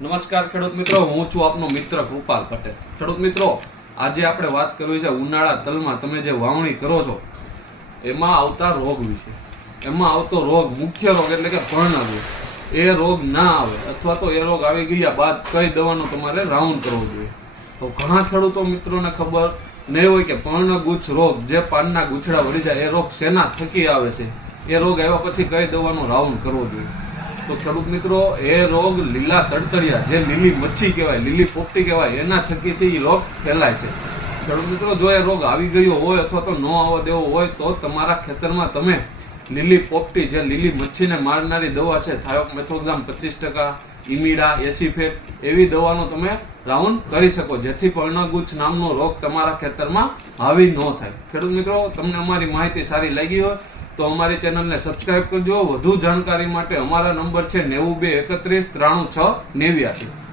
નમસ્કાર ખેડૂત મિત્રો, હું છું આપનો મિત્ર કૃપાલ પટેલ। ખેડૂત મિત્રો, આજે આપણે વાત કરવી છે ઉનાળા તલમાં તમે જે વાવણી કરો છો એમાં આવતા રોગ વિશે। એમાં આવતો રોગ, મુખ્ય રોગ એટલે કે પર્ણરોગ, એ રોગ ના આવે અથવા તો એ રોગ આવી ગયા બાદ કઈ દવાનો તમારે રાઉન્ડ કરવો જોઈએ। તો ઘણા ખેડૂતો મિત્રોને ખબર નહીં હોય કે પર્ણગુચ્છ રોગ, જે પાનના ગૂંછડા વળી જાય, એ રોગ શેના થકી આવે છે, એ રોગ આવ્યા પછી કઈ દવાનો રાઉન્ડ કરવો જોઈએ। તો ખેડૂત મિત્રો, એ રોગ લીલા તડતડિયા, જે લીલી મચ્છી કહેવાય, લીલી પોપટી કહેવાય, એના થકીથી રોગ ફેલાય છે। ખેડૂત મિત્રો, જો એ રોગ આવી ગયો હોય અથવા તો ન આવવા દેવો હોય તો તમારા ખેતરમાં તમે લીલી પોપટી, જે લીલી મચ્છીને મારનારી દવા છે, થાયોમેથોક્ઝામ 25%, ઇમિડા, એસીફેટ, એવી દવાનો તમે રાઉન્ડ કરી શકો, જેથી પર્ણગુચ્છ નામનો રોગ તમારા ખેતરમાં હાવી ન થાય। ખેડૂત મિત્રો, તમને અમારી માહિતી સારી લાગી હોય તો અમારી ચેનલને સબસ્ક્રાઇબ કરજો। વધુ જાણકારી માટે અમારા નંબર છે 9231 93 6 89।